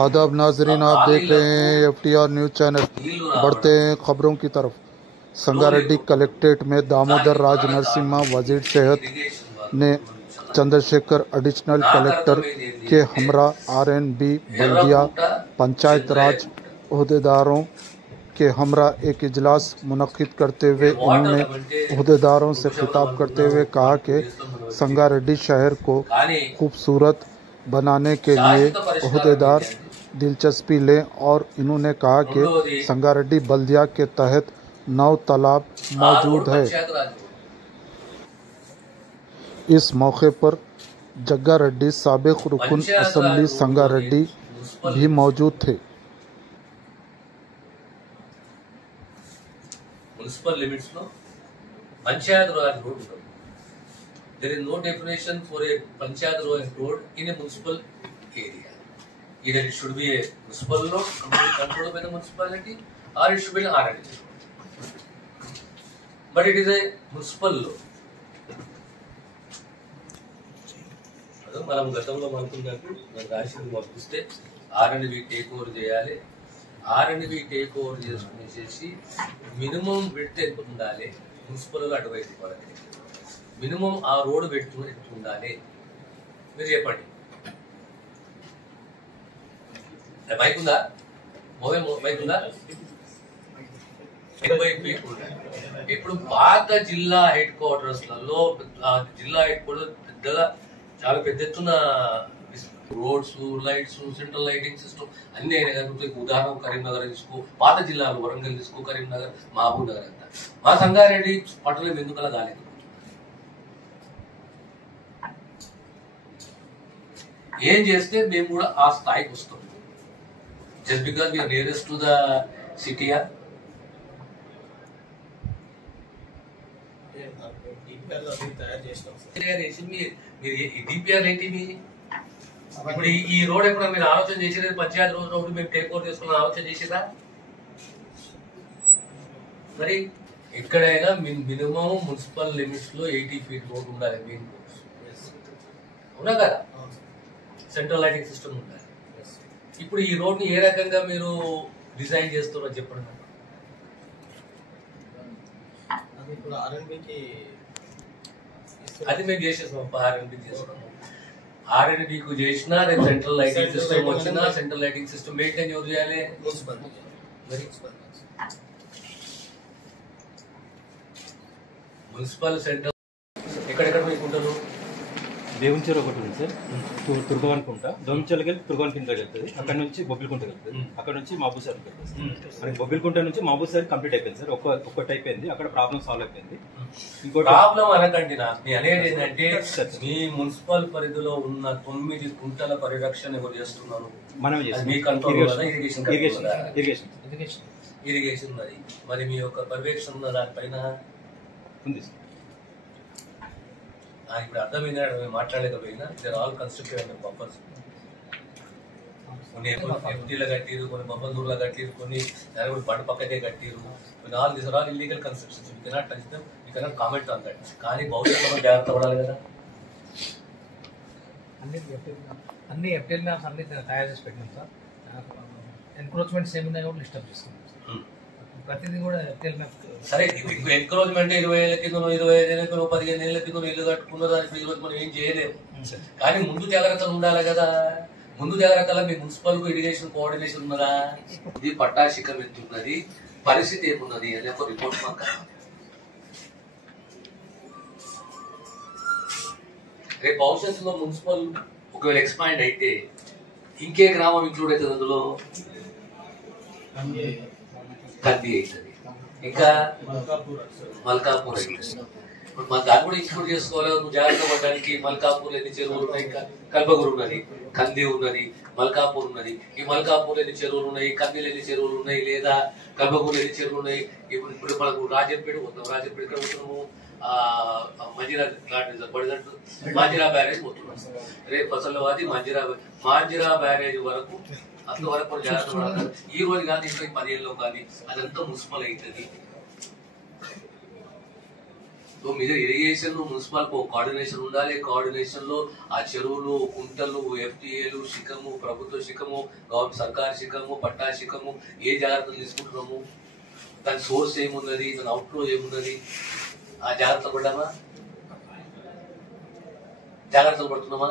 आदाब नाजरीन, आप देख रहे हैं FTR न्यूज़ चैनल। बढ़ते हैं खबरों की तरफ। संगारेड्डी कलेक्ट्रेट में दामोदर राज नरसिम्हा वजीर सेहत ने चंद्रशेखर एडिशनल कलेक्टर के हमरा RNB बल्दिया पंचायत राज अहदेदारों के हमरा एक इजलास मुनक्किद करते हुए उन्होंने अहदेदारों से खिताब करते हुए कहा कि संगारेड्डी शहर को खूबसूरत बनाने के लिए अहदेदार दिलचस्पी लें और इन्होंने कहा कि संगारेड्डी बल्दिया के तहत 9 तालाब मौजूद है। इस मौके पर जग्गा रेड्डी साबिक रुकन असेंबली संगारेड्डी भी मौजूद थे। मुनिसिपल लिमिट्स लो पंचायत राज रोड ఉంటుంది. There is no definition for a panchayat road in a municipal area. Either it should be a municipal road controlled by the municipality or it should be an RNB road. But it is a municipal road. మనం గతంలో అనుకున్నట్టు రాష్ట్రం పంపిస్తే RNB take over చేయాలి. RNB take over చేసుకునేసి minimum width ఎంత ఉండాలి, municipal అటువైపు కొరకు మినిమం ఆ రోడ్ పెట్టుకుని ఎంత ఉండాలి మీరు చెప్పండి. మైక్ ఉందా? మైక్ ఉందా? 80 ఫీట్ ఉండాలి. ఇప్పుడు పాత జిల్లా హెడ్ క్వార్టర్స్లలో జిల్లా హెడ్ క్వార్టర్ పెద్దగా చాలా పెద్ద ఎత్తున roads, lights, central lighting system అన్ని అయినా కానీ ఉదాహరణ కరీంనగర్ తీసుకో, పాత జిల్లాలు వరంగల్ తీసుకో, కరీంనగర్, మహబూబ్ నగర్ అంతా. మా సంగారెడ్డి పట్టణం ఎందుకలా కాలేదు? ఏం చేస్తే మేము కూడా ఆ స్థాయికి వస్తాం? Just because we're nearest to the city. DPR ఏంటి? ఇప్పుడు ఈ రోడ్ ఎప్పుడు మీరు ఆలోచన చేసేది? పంచాయతీ రోడ్ మేము టేక్ ఓవర్ చేసుకున్న ఆలోచన చేసేదా? మరి ఎక్కడైనా మినిమం మున్సిపల్ లిమిట్స్ లో 80 ఫీట్ రోడ్ ఉండాలి. మెయిన్ రోడ్స్ అవునా కదా? సెంట్రల్ లైటింగ్ సిస్టమ్ ఉండాలి. ఇప్పుడు ఈ రోడ్ ని ఏ రకంగా మీరు డిజైన్ చేస్తున్నారో చెప్పండి. అది మేము చేసేసాం. RNB చేస్తున్నాము. RNB కు చేసినా సెంట్రల్ లైటింగ్ సిస్టమ్ వచ్చినా సెంట్రల్ లైటింగ్ సిస్టమ్ మెయింటైన్ ఎవరు చేయాలి? మున్సిపల్ సెంటర్ ఎక్కడెక్కడ మీకుంటారు? దేవుంచెరు ఒకటి ఉంది సార్, తుర్గవన్కుంట. దేవుంచెరుకి వెళ్ళి తుర్గవన్కుంట వెళ్తుంది. అక్కడ నుంచి బొబ్బిల్కుంట వెళ్తుంది. అక్కడ నుంచి మహబూబ్ సార్ వెళ్తుంది. మనకి బొబ్బిల్కుంట నుంచి మహబూబ్ సార్ కంప్లీట్ అయిపోయింది సార్. ఒక్కటి అయిపోయింది. అక్కడ ప్రాబ్లం సాల్వ్ అయిపోయింది. ఇంకో ప్రాబ్లం అనకండి. నేను అనేది ఏంటంటే మీ మున్సిపల్ పరిధిలో ఉన్న 9 కుంటల పరిరక్షణ ఎవరు చేస్తున్నారు? మనమే చేస్తాం. మీ కంట్రోల్ కదా? ఇరిగేషన్ ఉన్నది. మరి మీ యొక్క పర్యవేక్షణ ఉన్న దానిపైన ఉంది సార్. ఇప్పుడు అర్థమైందా? మాట్లాడలేకపోయినా there all constructed and buffers. కొన్ని FTలో కట్టిరు, కొన్ని బఫర్ దూర్లో కట్టిరు, కొన్ని బండి పక్కకే కట్టిరు. కొన్ని all this are all illegal constructions. You cannot touch them, you cannot comment on that. కానీ భవిష్యత్తులో జాగ్రత్త పడాలి కదా. అన్ని FTL మ్యాప్స్ అన్ని తయారు చేసి పెట్టినాం సార్. ఎన్క్రోచ్మెంట్స్ ఏమున్నాయో కూడా లిస్టప్ చేసుకున్నాం. ప్రతిదీ కూడా FTL మ్యాప్. సరే, ఎన్క్రోచ్మెంట్ 20 ఏళ్ళ కింద, 25 ఏళ్ళ కింద, 15 ఏళ్ళ కింద ఇల్లు కట్టుకున్న దానికి ఈరోజు మనం ఏం చేయలేము. కానీ ముందు జాగ్రత్తలు ఉండాలి కదా. ముందు జాగ్రత్తలో మీ మున్సిపల్ కు ఇరిగేషన్ కోఆర్డినేషన్ ఉన్నదా? ఇది పట్టాశిఖం ఎత్తున్నది, పరిస్థితి ఏమున్నది అని ఒక రిపోర్ట్ మాకు కావాలి. రేపు భవిష్యత్తులో మున్సిపల్ ఒకవేళ ఎక్స్పాండ్ అయితే ఇంకే గ్రామం ఇంక్లూడ్ అవుతుంది అందులో? కంది అవుతుంది, ఇంకా మల్కాపూర్ అవుతుంది. ఇప్పుడు మన దాన్ని కూడా ఇంక్లూడ్ చేసుకోవాలి. నువ్వు జాగ్రత్త పడడానికి మల్కాపూర్ ఎన్ని చెరువులు ఉన్నాయి? కల్పగూరు ఉన్నది, కంది ఉన్నది, మల్కాపూర్ ఉన్నది. ఈ మల్కాపూర్ ఎన్ని చెరువులు ఉన్నాయి, కందిలు ఎన్ని చెరువులు ఉన్నాయి, లేదా కల్పగూరు ఎన్ని చెరువులు ఉన్నాయి? ఇప్పుడు మనకు రాజంపేట పోతున్నాం. రాజంపేట ఎక్కడ పోతున్నాము? మాంజిరా బ్యారేజ్ పోతున్నాం. రేపు అసలు అది మాంజిరా బ్యారేజ్ వరకు అంతవరకు జాగ్రత్త పడాలి. ఈ రోజు కానీ ఇంకా 10 ఏళ్ళలో కానీ అదంతా మున్సిపల్ అవుతుంది. మీద ఇరిగేషన్ మున్సిపల్ కోఆర్డినేషన్ ఉండాలి. కోఆర్డినేషన్ లో ఆ చెరువులు, కుంటలు, ఎఫ్టీఏలు, శిఖము, ప్రభుత్వ శిఖము, గవర్నమెంట్ సర్కారు శిఖము, పట్టా శిఖము, ఏ జాగ్రత్తలు తీసుకుంటున్నాము, దాని సోర్స్ ఏమున్నది, దాని అవుట్ఫ్లో ఏమున్నది, ఆ జాగ్రత్తలు పడ్డామా, జాగ్రత్తలు పడుతున్నామా?